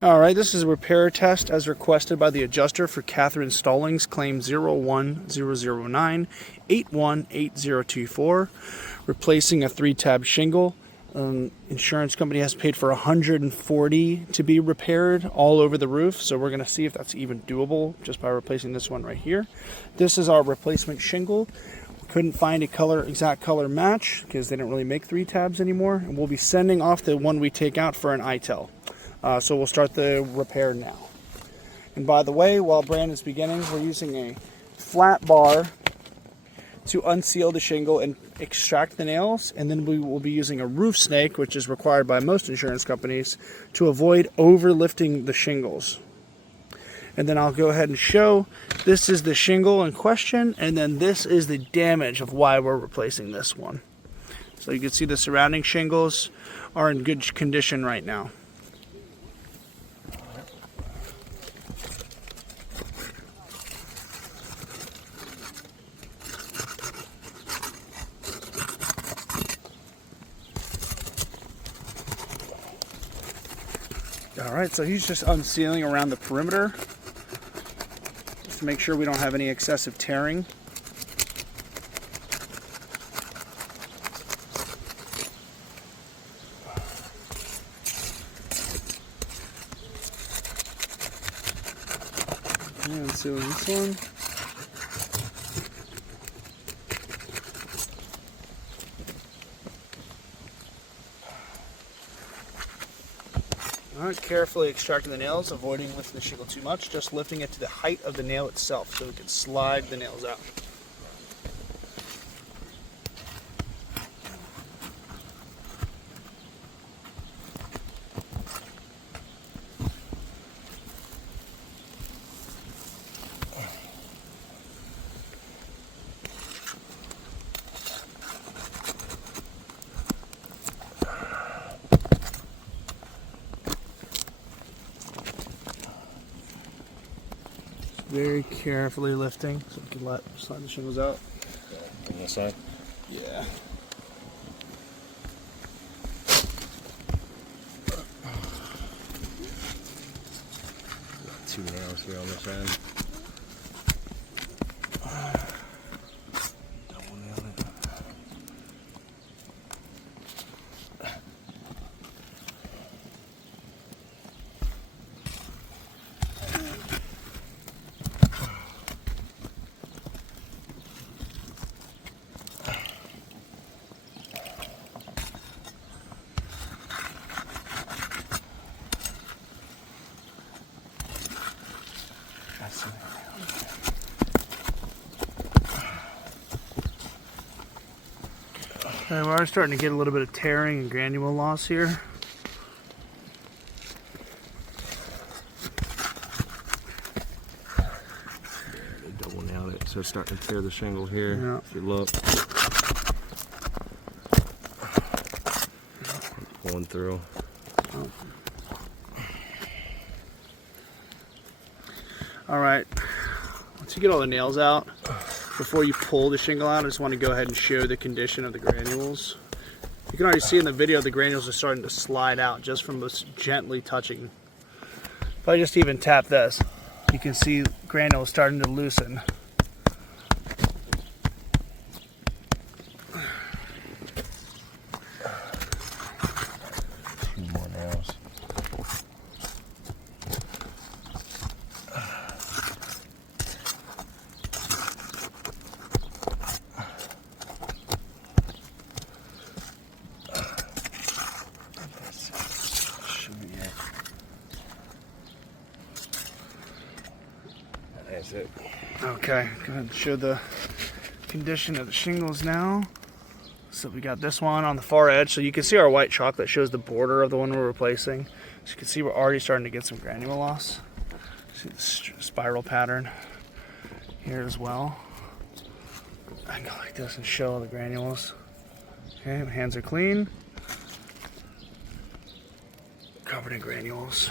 All right, this is a repair test as requested by the adjuster for Catherine Stallings, claim 01009-818024, replacing a 3-tab shingle. Insurance company has paid for 140 to be repaired all over the roof, so we're going to see if that's even doable just by replacing this one right here. This is our replacement shingle. Couldn't find a exact color match because they don't really make 3 tabs anymore, and we'll be sending off the one we take out for an ITEL. So we'll start the repair now. And by the way, while Brandon's beginning, we're using a flat bar to unseal the shingle and extract the nails, and then we will be using a roof snake, which is required by most insurance companies, to avoid overlifting the shingles. And then I'll go ahead and show this is the shingle in question, and then this is the damage of why we're replacing this one. So you can see the surrounding shingles are in good condition right now. Alright, so he's just unsealing around the perimeter just to make sure we don't have any excessive tearing. And unsealing this one. Alright, carefully extracting the nails, avoiding lifting the shingle too much, just lifting it to the height of the nail itself so we can slide the nails out. Very carefully lifting so we can slide the shingles out. On this side? Yeah. Got 2 nails here on this end. Double nail it. Okay, we are starting to get a little bit of tearing and granule loss here. They double nailed it, so it's starting to tear the shingle here. Yeah. If you look, pulling through. Oh. All right, once you get all the nails out, before you pull the shingle out, I just want to go ahead and show the condition of the granules. You can already see in the video the granules are starting to slide out just from us gently touching. If I just even tap this, you can see granules starting to loosen. Two more nails. That's it. Okay, go ahead and show the condition of the shingles now. So we got this one on the far edge. So you can see our white chalk that shows the border of the one we're replacing. So you can see we're already starting to get some granule loss. See the spiral pattern here as well. I can go like this and show all the granules. Okay, my hands are clean. Covered in granules.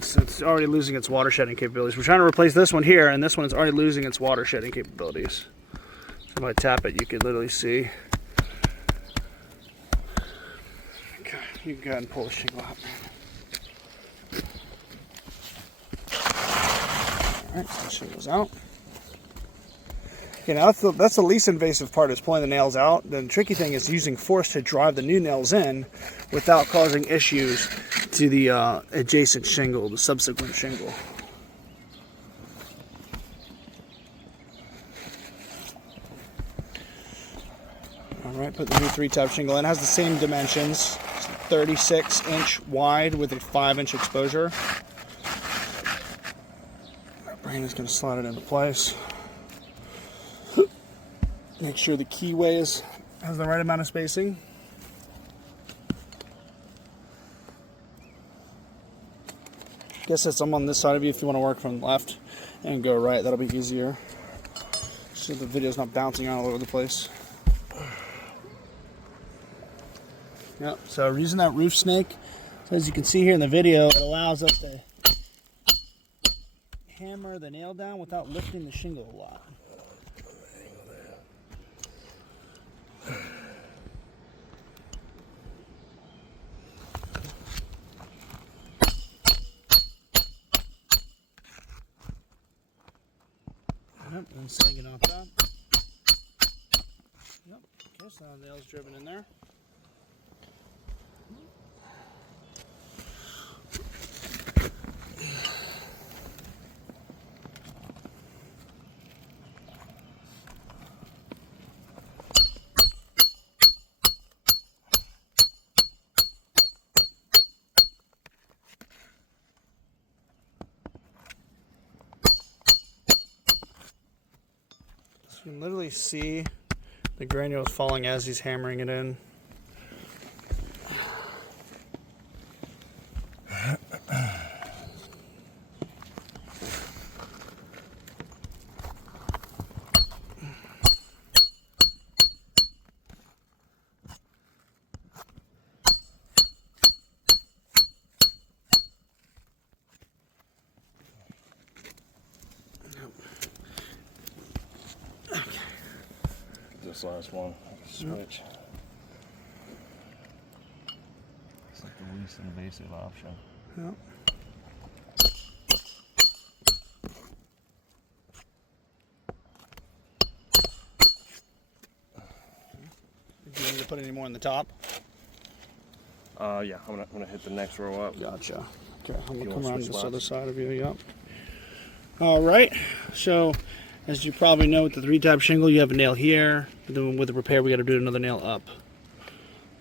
So it's already losing its water shedding capabilities. We're trying to replace this one here, and this one is already losing its water shedding capabilities. So if I tap it, you can literally see. Okay, you can go ahead and pull the shingle out. Alright, so shingles out. Okay, now that's the least invasive part, is pulling the nails out. The tricky thing is using force to drive the new nails in without causing issues to the adjacent shingle, the subsequent shingle. Alright, put the new 3-tab shingle in. It has the same dimensions. It's 36-inch wide with a 5-inch exposure. Brain is going to slide it into place. Make sure the keyway has the right amount of spacing. Guess since I'm on this side of you, if you want to work from left and go right, that'll be easier. So the video's not bouncing all over the place. Yep, so we're using that roof snake. So as you can see here in the video, it allows us to hammer the nail down without lifting the shingle a lot. Yep, and sagging off that. Yep, okay, so the nail's driven in there. You can literally see the granules falling as he's hammering it in. This last one, switch. It's like the least invasive option. Yep. Do you need to put any more in the top? Yeah, I'm gonna hit the next row up. Gotcha. Okay, I'm You gonna come wanna around switch this other lots? side of you. Yep. All right. So, as you probably know, with the 3-tab shingle, you have a nail here. Then with the repair, we got to do another nail up.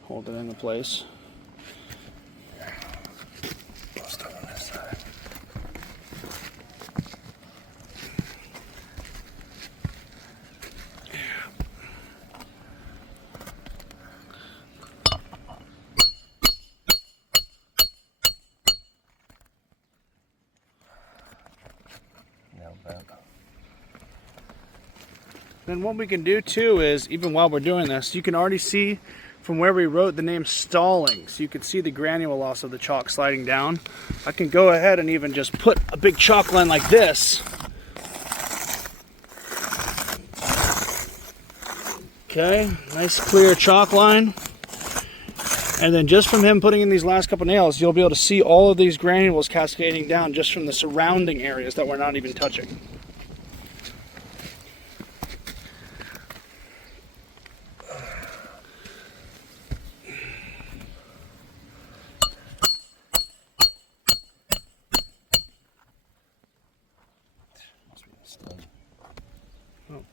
Hold it into place. Bust it on this side. Nailed that. Then what we can do too is, even while we're doing this, you can already see from where we wrote the name Stalling. So you can see the granule loss of the chalk sliding down. I can go ahead and even just put a big chalk line like this. Okay, nice clear chalk line. And then just from him putting in these last couple nails, you'll be able to see all of these granules cascading down just from the surrounding areas that we're not even touching. Must be a stud. Oh.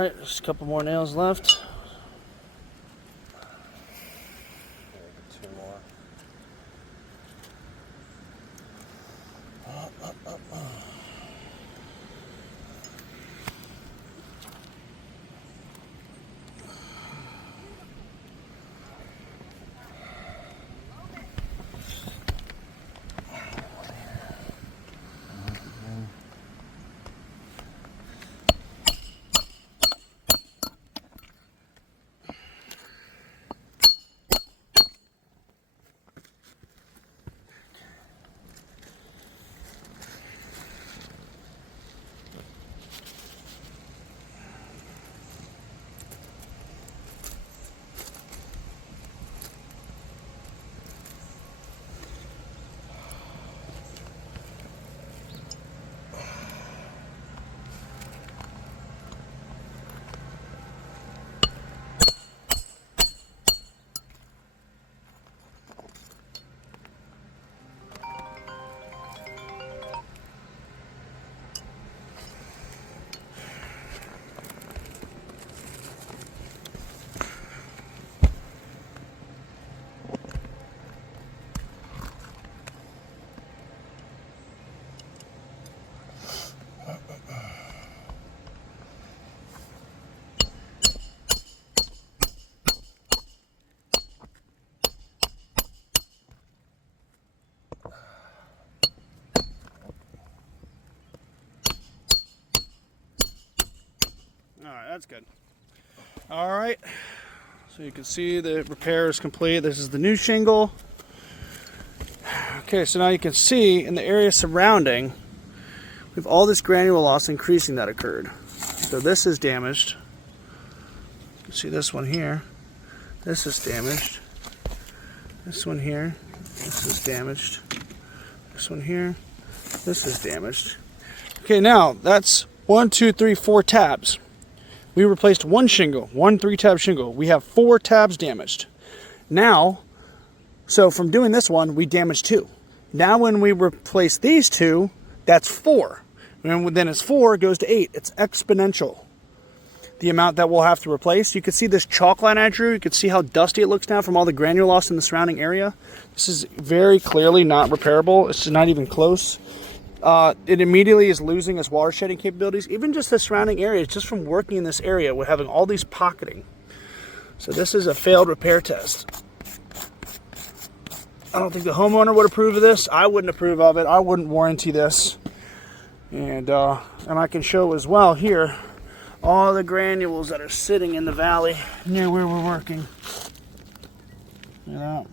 right, just a couple more nails left. Two more. All right, that's good. All right, so you can see the repair is complete. This is the new shingle. Okay, so now you can see in the area surrounding, we have all this granule loss increasing that occurred. So this is damaged. You can see this one here. This is damaged. This one here. This is damaged. This one here. This is damaged. Okay, now that's 1, 2, 3, 4 tabs. We replaced one shingle, one 3-tab shingle. We have 4 tabs damaged. Now, so from doing this one, we damaged 2. Now when we replace these 2, that's 4. And then it's 4, it goes to 8. It's exponential, the amount that we'll have to replace. You can see this chalk line I drew. You can see how dusty it looks now from all the granule loss in the surrounding area. This is very clearly not repairable. It's not even close. It immediately is losing its water shedding capabilities. Even just the surrounding areas, just from working in this area, we're having all these pocketing. So this is a failed repair test. I don't think the homeowner would approve of this. I wouldn't approve of it. I wouldn't warranty this. And I can show as well here all the granules that are sitting in the valley near where we're working. Look at that.